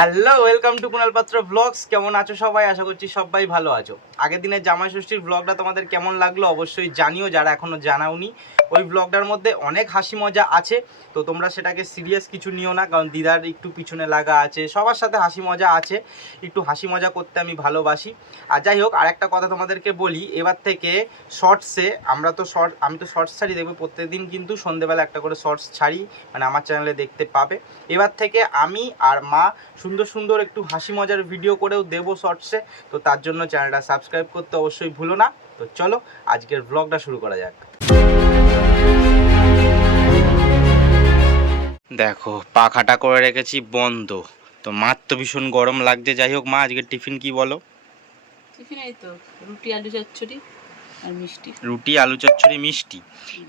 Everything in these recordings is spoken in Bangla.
হ্যালো, ওয়েলকাম টু কুনাল পাত্র ব্লগস। কেমন আছো সবাই? আশা করছি সবাই ভালো আছো। আগের দিনের জামাই ষষ্ঠীর ব্লগটা তোমাদের কেমন লাগলো অবশ্যই জানিও, যারা এখনো জানাওনি। ওই ব্লগটার মধ্যে অনেক হাসি মজা আছে, তো তোমরা সেটাকে সিরিয়াস কিছু নিও না, কারণ দিদার একটু পিছনে লাগা আছে, সবার সাথে হাসি মজা আছে, একটু হাসি মজা করতে আমি ভালোবাসি। আর যাই হোক, আরেকটা কথা তোমাদেরকে বলি, এবার থেকে শর্টসে আমি তো শর্টস ছাড়ি, দেখবে প্রত্যেকদিন কিন্তু সন্ধেবেলা একটা করে শর্টস ছাড়ি, মানে আমার চ্যানেলে দেখতে পাবে। এবার থেকে আমি আর মা সুন্দর সুন্দর একটু হাসি মজার ভিডিও করেও দেবো শর্টসে, তো তার জন্য চ্যানেলটা সাবস্ক্রাইব করতে অবশ্যই ভুলো না। তো চলো আজকের ব্লগটা শুরু করা যাক। দেখো, পাখাটা করে রেখেছি বন্ধ, তো মার তো ভীষণ গরম লাগছে। যাই হোক মা, আজকের টিফিন কি বলো? টিফিন এই তো রুটি আলু চচ্চড়ি আর মিষ্টি। রুটি আলু চচ্চড়ি মিষ্টি।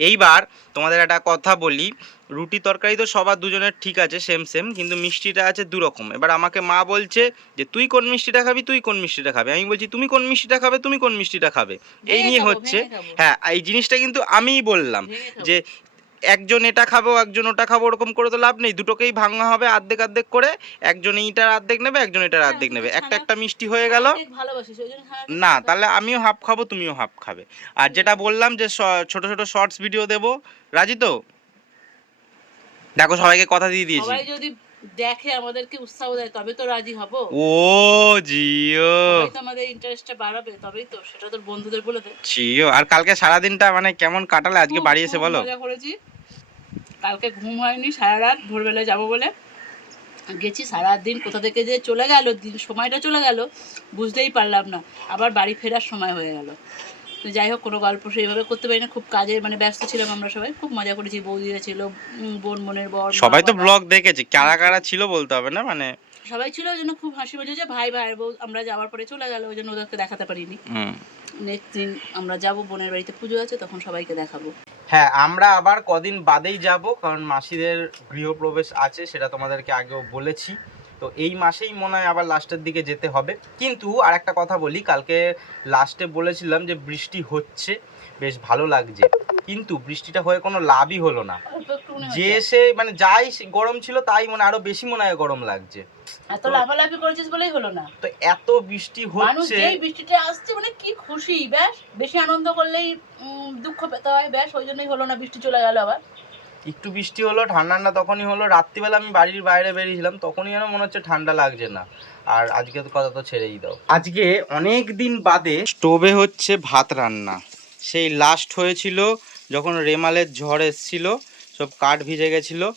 এইবার তোমাদের একটা কথা বলি, রুটি তরকারি তো সবার দুজনের ঠিক আছে, সেম সেম, কিন্তু মিষ্টিটা আছে দু রকম। এবার আমাকে মা বলছে যে তুই কোন মিষ্টিটা খাবি, তুই কোন মিষ্টিটা খাবে। আমি বলছি তুমি কোন মিষ্টিটা খাবে, তুমি কোন মিষ্টিটা খাবে। এই নিয়ে হচ্ছে। হ্যাঁ, এই জিনিসটা কিন্তু আমিই বললাম যে একজন এটা খাবো একজন ওটা খাবো, ওরকম করে তো লাভ নেই, দুটোকেই ভাঙা হবে অর্ধেক অর্ধেক করে। একজন এইটার অর্ধেক নেবে, একজন এটার অর্ধেক নেবে, একটা একটা মিষ্টি হয়ে গেল। না, তাহলে আমিও হাফ খাবো, তুমিও হাফ খাবে। আর যেটা বললাম যে ছোট ছোট শর্টস ভিডিও দেবো, রাজি তো? দেখো, সবাইকে কথা দিয়ে দিয়েছি। সবাই যদি দেখে আমাদেরকে উৎসাহ দেয় তবে তো রাজি হব। ও জিও, সবাই তো আমাদের ইন্টারেস্টটা বাড়াবে, তবেই তো। সেটা তোর বন্ধুদের বলে দে। জিও। আর কালকে সারাদিনটা মানে কেমন কাটালে আজকে বাড়ি এসে, বলো? মজা করেছি। কালকে ঘুম হয়নি সারা রাত, ভোরবেলায় যাবো বলে গেছি। সারা দিন কোথা থেকে যে চলে গেল, দিন সময়টা চলে গেল বুঝতেই পারলাম না। আবার বাড়ি ফেরার সময় হয়ে গেল। তো যাই হোক, কোনো গল্প সেইভাবে করতে পারি না, খুব কাজে মানে ব্যস্ত ছিলাম। আমরা সবাই খুব মজা করেছি, বৌদিরা ছিল, বোনের বর, সবাই তো ব্লগ দেখেছে, কারা কারা ছিল বলতে হবে না, মানে সবাই ছিল। ওই জন্য খুব হাসি মজা। ভাই বউ আমরা যাওয়ার পরে চলে গেল, ওই জন্য ওদেরকে দেখাতে পারিনি। নেক্সট দিন আমরা যাব, বোনের বাড়িতে পুজো আছে, তখন সবাইকে দেখাবো। হ্যাঁ, আমরা আবার কদিন বাদেই যাব, কারণ মাসিদের গৃহপ্রবেশ আছে, সেটা তোমাদেরকে আগেও বলেছি। তো এই মাসেই মনে হয় আবার লাস্টের দিকে যেতে হবে। কিন্তু আর একটা কথা বলি, কালকে লাস্টে বলেছিলাম যে বৃষ্টি হচ্ছে, বেশ ভালো লাগছে, কিন্তু বৃষ্টিটা হয়ে কোনো লাভই হলো না। যে সে মানে যাই গরম ছিল তাই মনে আরো বেশি মনে হয় গরম লাগছে। এত লাফালাফি করেছিস বলেই হলো না। তো এত বৃষ্টি হচ্ছে, এই বৃষ্টিটা আসছে মানে কি খুশি, ব্যাস। বেশি আনন্দ করলেই দুঃখ পেতে হয়, ব্যাস। ওই জন্যই হলো না, বৃষ্টি চলে গেল। আবার একটু বৃষ্টি হলো, ঠান্ডা ঠান্ডা তখনই হলো। রাত্রিবেলা আমি বাড়ির বাইরে বেরিয়েছিলাম, তখনই যেন মনে হচ্ছে ঠান্ডা লাগছে না। আর আজকে তো কথা তো ছেড়েই দাও, আজকে অনেক দিন বাদে স্টোভে হচ্ছে ভাত রান্না। সেই লাস্ট হয়েছিল যখন রেমালের ঝড় এসেছিল, সব কাঠ ভিজে গেছিলো।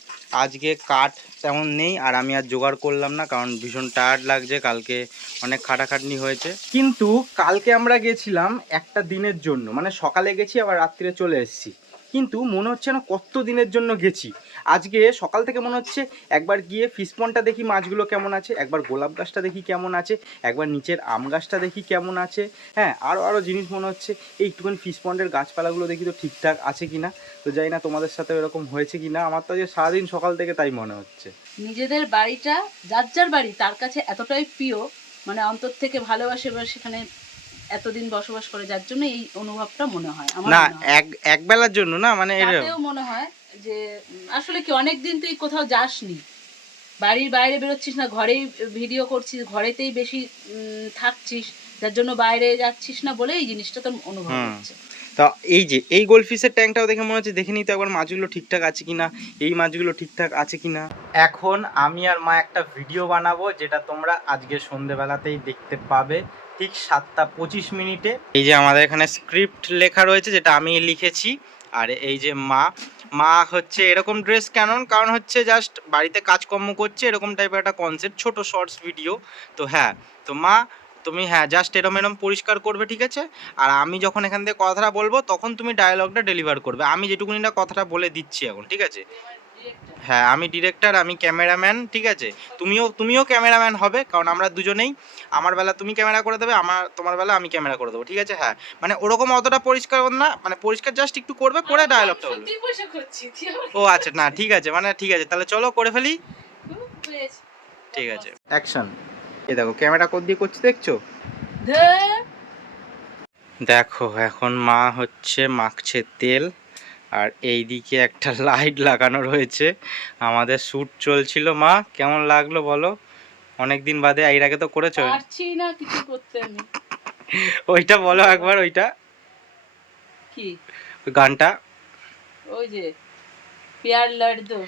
আজকে কাঠ তেমন নেই, আর আমি আর জোগাড় করলাম না, কারণ ভীষণ টায়ার্ড লাগছে, কালকে অনেক খাটাখাটনি হয়েছে। কিন্তু কালকে আমরা গেছিলাম একটা দিনের জন্য, মানে সকালে গেছি আবার রাত্রিরে চলে এসেছি, কিন্তু মনে হচ্ছে না কত দিনের জন্য গেছি। আজকে সকাল থেকে মনে হচ্ছে একবার গিয়ে ফিশ পন্ডটা দেখি মাছগুলো কেমন আছে, একবার গোলাপ গাছটা দেখি কেমন আছে, একবার নিচের আম গাছটা দেখি কেমন আছে, হ্যাঁ আরও জিনিস মনে হচ্ছে এই একটুখানি ফিশ পন্ডের গাছপালাগুলো দেখি তো ঠিকঠাক আছে কিনা। তো জানি না তোমাদের সাথে এরকম হয়েছে কিনা, আমার তো আজকে সারাদিন সকাল থেকে তাই মনে হচ্ছে। নিজেদের বাড়িটা যার যার বাড়ি তার কাছে এতটাই প্রিয়, মানে অন্তর থেকে ভালোবাসে, বা সেখানে এতদিন বসবাস করে, যার জন্য এই অনুভবটা মনে হয় আমার। না, এক বেলার জন্য না, মানে এটাও মনে হয় যে আসলে কি অনেক দিন তুই কোথাও যাসনি, বাড়ির বাইরে বেরোচ্ছিস না, ঘরেই ভিডিও করছিস, ঘরেতেই বেশি থাকছিস, যার জন্য বাইরে যাচ্ছিস না বলে এই জিনিসটা তোর অনুভব হচ্ছে। তা এই যে এই গোল্ডফিশের ট্যাঙ্কটাও দেখে মনে হচ্ছে, দেখে নিতে একবার মাছগুলো ঠিকঠাক আছে কিনা, এই মাছগুলো ঠিকঠাক আছে কিনা। এখন আমি আর মা একটা ভিডিও বানাবো, যেটা তোমরা আজকে সন্ধেবেলাতেই দেখতে পাবে, ঠিক 7:25 এই যে আমাদের এখানে স্ক্রিপ্ট লেখা রয়েছে, যেটা আমি লিখেছি। আর এই যে মা হচ্ছে এরকম ড্রেস কেন, কারণ হচ্ছে জাস্ট বাড়িতে কাজকর্ম করছে, এরকম টাইপের একটা কনসেপ্ট, ছোট শর্টস ভিডিও। তো হ্যাঁ, তো মা তুমি হ্যাঁ জাস্ট এরম পরিষ্কার করবে, ঠিক আছে? আর আমি যখন এখান থেকে কথাটা বলবো তখন তুমি ডায়লগটা ডেলিভার করবে। আমি যেটুকুনি না কথাটা বলে দিচ্ছি এখন, ঠিক আছে? হ্যাঁ, আমি ডিরেক্টর, আমি ক্যামেরাম্যান, ঠিক আছে? তুমিও ক্যামেরাম্যান হবে, কারণ আমরা দুজনেই। আমার বেলা তুমি ক্যামেরা করে দেবে, তোমার বেলা আমি ক্যামেরা করে দেবো, ঠিক আছে? হ্যাঁ, মানে ওরকম অতটা পরিষ্কার না, মানে পরিষ্কার জাস্ট একটু করবে, করে ডায়লগটা বলবে। ও আচ্ছা, না ঠিক আছে, মানে ঠিক আছে, তাহলে চলো করে ফেলি। ঠিক আছে, অ্যাকশন। এই দেখো ক্যামেরা কোড দিয়ে করছি, দেখছো? দেখো এখন মা হচ্ছে মাখছে তেল, আর এই দিকে একটা লাইট লাগানো রয়েছে। আমাদের শ্যুট চলছিল। মা কেমন লাগলো বলো? অনেকদিন বাদে, এর আগে তো করেছো। পারছি না কিছু করতে আমি। ওইটা বলো একবার, ওইটা কি ওই গানটা। ওই যে প্যার লড় দো।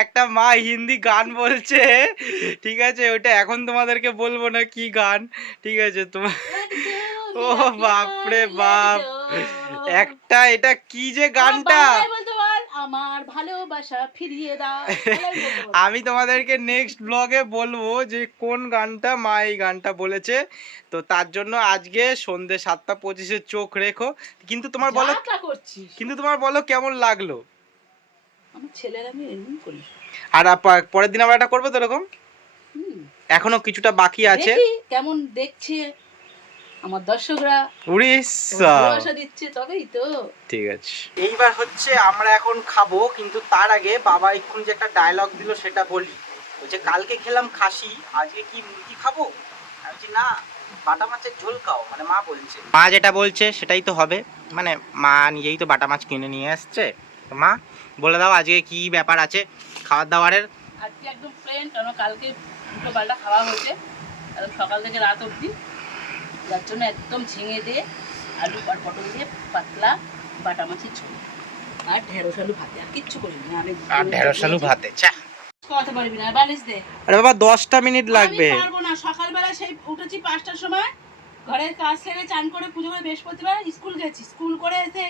একটা মা হিন্দি গান বলছে, ঠিক আছে, ওইটা এখন তোমাদেরকে বলবো না কি গান, ঠিক আছে তোমার। ও বাপরে বাপ, একটা এটা কি যে গানটা। আমার ভালোবাসা ফিরিয়ে দাও। আমি তোমাদেরকে নেক্সট ব্লগে বলবো যে কোন গানটা মা এই গানটা বলেছে। তো তার জন্য আজকে সন্ধ্যে 7:25 চোখ রেখো। কিন্তু তোমার বলো, কিন্তু তোমার বলো কেমন লাগলো। আমার ছেলের আমি এরকম করি। আর পরের দিন আবার এটা করবো তো এরকম। এখনো কিছুটা বাকি আছে, কেমন দেখছে আমার দর্শকরা, উড়িষ্যা ভালোবাসা দিচ্ছে তবেই তো। ঠিক আছে, এইবার হচ্ছে আমরা এখন খাবো, কিন্তু তার আগে বাবা এক্ষুনি যে একটা ডায়লগ দিল সেটা বলি। বলছে কালকে খেলাম খাসি, আজকে কি মুরগি খাবো। আমি বলছি না, বাটা মাছের ঝোল খাও, মানে মা বলছে, মা যেটা বলছে সেটাই তো হবে। মানে মা নিজেই তো বাটা মাছ কিনে নিয়ে আসছে। তো মা বলে দাও আজকে কি ব্যাপার আছে খাবার দাবারের। আজকে একদম প্লেন, কারণ কালকে দুটো পাল্টা খাওয়া হয়েছে সকাল থেকে রাত অবধি, যার জন্য একদম ঝিঙে দিয়ে আলু আর পটল দিয়ে পাতলা বাটা মাছের ঝোল আর ঢেঁড়স আলু ভাতে, আর কিচ্ছু করিনি আমি। আর ঢেঁড়স আলু ভাতে, চা কথা পারবি না, বালিশ দে। আরে বাবা 10টা মিনিট লাগবে। আমি পারবো না, সকালবেলা সেই উঠেছি 5টার সময়, ঘরের কাজ সেরে চান করে পুজো করে বৃহস্পতিবার স্কুল গেছি, স্কুল করে এসে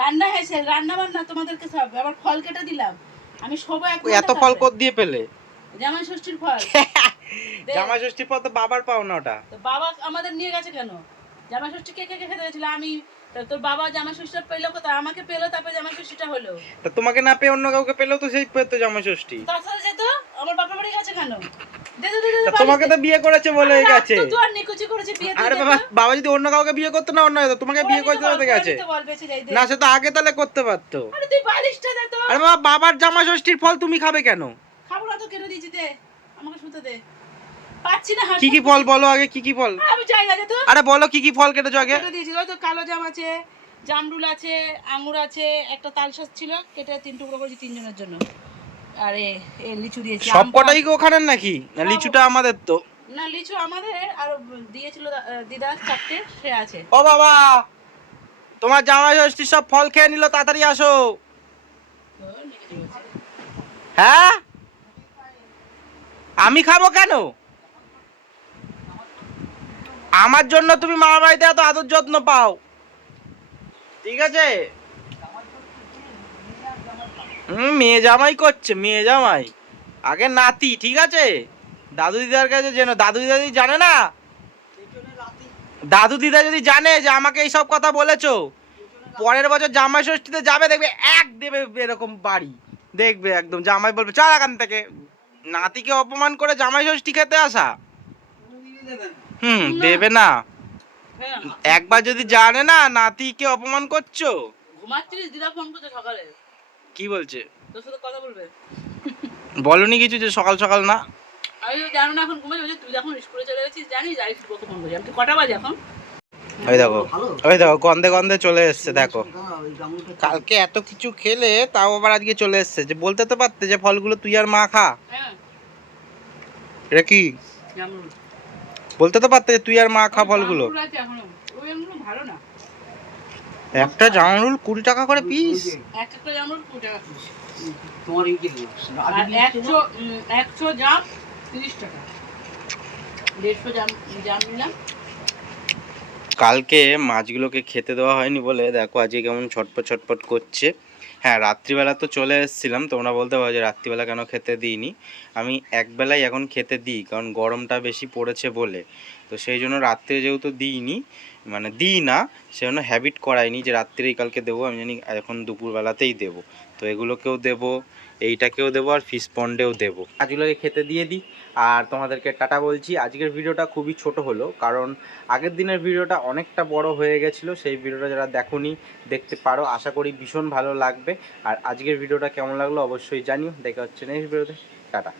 রান্না হয়েছে, রান্না বান্না তোমাদেরকে সব, আবার ফল কেটে দিলাম। আমি শোবো এত ফল কোথা দিয়ে পেলে? জামাই ষষ্ঠীর ফল। জামাই ষষ্ঠীর ফল তো বাবার পাওনা ওটা। তো বাবা আমাদের নিয়ে গেছে কেন? জামাই ষষ্ঠী কে কে খেতে গেছিল? আমি। তোর বাবা জামাই ষষ্ঠীটা পেলো কোথায়? আমাকে পেলো, তারপরে জামাই ষষ্ঠীটা হলো। তা তোমাকে না পেয়ে অন্য কাউকে পেলেও তো সেই পেতো জামাই ষষ্ঠী। তাছাড়া যেত আমার বাপের বাড়ি গেছে কেন? তোমাকে তো বিয়ে করেছে বলে গেছে। তো আর নিকুচি করেছে বিয়ে। আরে বাবা, বাবা যদি অন্য কাউকে বিয়ে করতো না অন্য হতো, তোমাকে বিয়ে করতে হতে গেছে না, সে তো আগে তাহলে করতে পারতো। আরে তুই বালিশটা দে তো। আরে বাবা, বাবার জামাই ষষ্ঠীর ফল তুমি খাবে কেন? খাবো না তো, কেন দিয়েছি? দে আমাকে শুতে দে। পাচ্ছি না। কি কি ফল বলো আগে, কি কি ফল? আমি চাই না, দে তো। আরে বলো কি কি ফল কেটেছো আগে। কেটে দিয়েছি, ওই তো কালো জাম আছে, জামরুল আছে, আঙ্গুর আছে, একটা তালশাঁস ছিল কেটে 3 টুকরো করেছি 3 জনের জন্য। আরে এ লিচু দিয়েছি। সব কটাই কি ওখানে নাকি? না লিচুটা আমাদের তো। না লিচু আমাদের, আর দিয়েছিল দিদা 4টে, সে আছে। ও বাবা, তোমার জামাই ষষ্ঠীর সব ফল খেয়ে নিল, তাড়াতাড়ি আসো। হ্যাঁ, আমি খাবো কেন? আমার জন্য তুমি মামার বাড়িতে এত আদর যত্ন পাও, ঠিক আছে? মেয়ে জামাই করছে, মেয়ে জামাই আগে নাতি, ঠিক আছে? দাদু দিদার কাছে যেন, দাদু দিদা যদি জানে না, দাদু দিদা যদি জানে যে আমাকে এইসব কথা বলেছো, পরের বছর জামাই ষষ্ঠীতে যাবে, দেখবে এক দেবে এরকম বাড়ি, দেখবে একদম জামাই বলবে চল এখান থেকে। নাতিকে অপমান করে জামাই ষষ্ঠী খেতে আসা, দেবে না। একবার যদি জানে না নাতিকে অপমান করছো। ঘুমাচ্ছিস, দিদা ফোন করতে সকালে। কি বলছে? তোর সাথে কথা বলবে। বলনি কিছু যে সকাল সকাল না? আমি তো জানো না এখন ঘুমাই, তুই যখন স্কুলে চলে গেছিস জানিস, যাই কত ফোন করছি। আমি কটা বাজে এখন? ওই দেখো, ওই দেখো গন্ধে গন্ধে চলে এসছে, দেখো। কালকে এত কিছু খেলে তাও আবার আজকে চলে এসছে। যে বলতে তো পারতে যে ফলগুলো তুই আর মা খা। এটা কি বলতে তো পারতে যে তুই আর মা খা ফলগুলো। ভালো না। একটা জামরুল 20 টাকা করে পিস। একটা জামরুল 20 টাকা পিস। তোমার এই কি 100 জাম 30 টাকা। 150 জাম নিলাম। কালকে মাছগুলোকে খেতে দেওয়া হয়নি বলে দেখো আজকে কেমন ছটপট ছটপট করছে। হ্যাঁ, রাত্রিবেলা তো চলে এসেছিলাম, তোমরা বলতে পারো যে রাত্রিবেলা কেন খেতে দিইনি। আমি একবেলাই এখন খেতে দিই, কারণ গরমটা বেশি পড়েছে বলে। তো সেই জন্য রাত্রে যেহেতু দিইনি, মানে দিই না, সেজন্য হ্যাবিট করাইনি যে রাত্রেই কালকে দেবো। আমি জানি এখন দুপুরবেলাতেই দেবো। তো এগুলোকেও দেবো, এইটাকেও দেবো, আর ফিশ পন্ডেও দেবো। মাছগুলোকে খেতে দিয়ে দিই আর তোমাদেরকে টাটা বলছি। আজকের ভিডিওটা খুবই ছোট হলো, কারণ আগের দিনের ভিডিওটা অনেকটা বড় হয়ে গেছিলো। সেই ভিডিওটা যারা দেখোনি দেখতে পারো, আশা করি ভীষণ ভালো লাগবে। আর আজকের ভিডিওটা কেমন লাগলো অবশ্যই জানিও। দেখা হচ্ছে নেক্সট ভিডিওতে। টাটা।